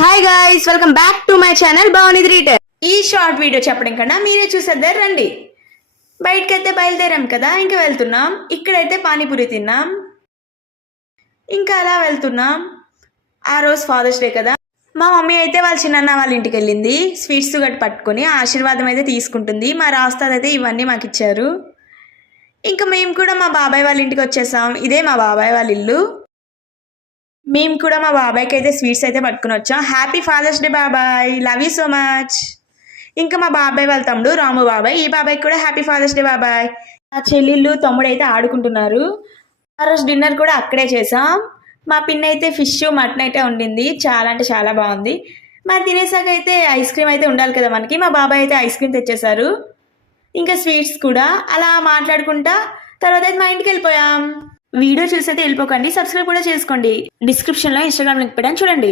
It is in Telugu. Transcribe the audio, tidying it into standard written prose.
Hi guys, welcome back to my channel భవానిది రీటర్. ఈ షార్ట్ వీడియో చెప్పడం కన్నా మీరే చూసేద్దారు రండి. బయటకైతే బయలుదేరాం కదా, ఇంకా వెళ్తున్నాం. ఇక్కడైతే పానీపూరి తిన్నాం, ఇంకా అలా వెళ్తున్నాం. ఆ రోజు ఫాదర్స్ డే కదా. మా మమ్మీ అయితే వాళ్ళ చిన్నన్న వాళ్ళ ఇంటికి వెళ్ళింది. స్వీట్స్ గట్టి పట్టుకొని ఆశీర్వాదం అయితే తీసుకుంటుంది. మా రాస్తాది అయితే ఇవన్నీ మాకు ఇచ్చారు. ఇంకా మేము కూడా మా బాబాయ్ వాళ్ళ ఇంటికి వచ్చేసాం. ఇదే మా బాబాయ్ వాళ్ళ ఇల్లు. మేము కూడా మా బాబాయ్కి అయితే స్వీట్స్ అయితే పట్టుకుని వచ్చాం. హ్యాపీ ఫాదర్స్ డే బాబాయ్, లవ్ యూ సో మచ్. ఇంకా మా బాబాయ్ వాళ్ళ తమ్ముడు రాము బాబాయ్, ఈ బాబాయ్కి కూడా హ్యాపీ ఫాదర్స్ డే బాబాయ్. ఆ చెల్లెళ్ళు తమ్ముడు అయితే ఆడుకుంటున్నారు. ఆ రోజు డిన్నర్ కూడా అక్కడే చేసాం. మా పిన్ అయితే ఫిష్ మటన్ అయితే వండింది, చాలా అంటే చాలా బాగుంది. మరి తినేసాక అయితే ఐస్ క్రీమ్ అయితే ఉండాలి కదా మనకి. మా బాబాయ్ అయితే ఐస్ క్రీమ్ తెచ్చేశారు, ఇంకా స్వీట్స్ కూడా. అలా మాట్లాడుకుంటా తర్వాత అయితే మా ఇంటికి వెళ్ళిపోయాం. వీడియో చూసి అయితే వెళ్ళిపోకండి, సబ్స్క్రైబ్ కూడా చేసుకోండి. డిస్క్రిప్షన్లో ఇన్స్టాగ్రామ్ లింక్ పెట్టాను, చూడండి.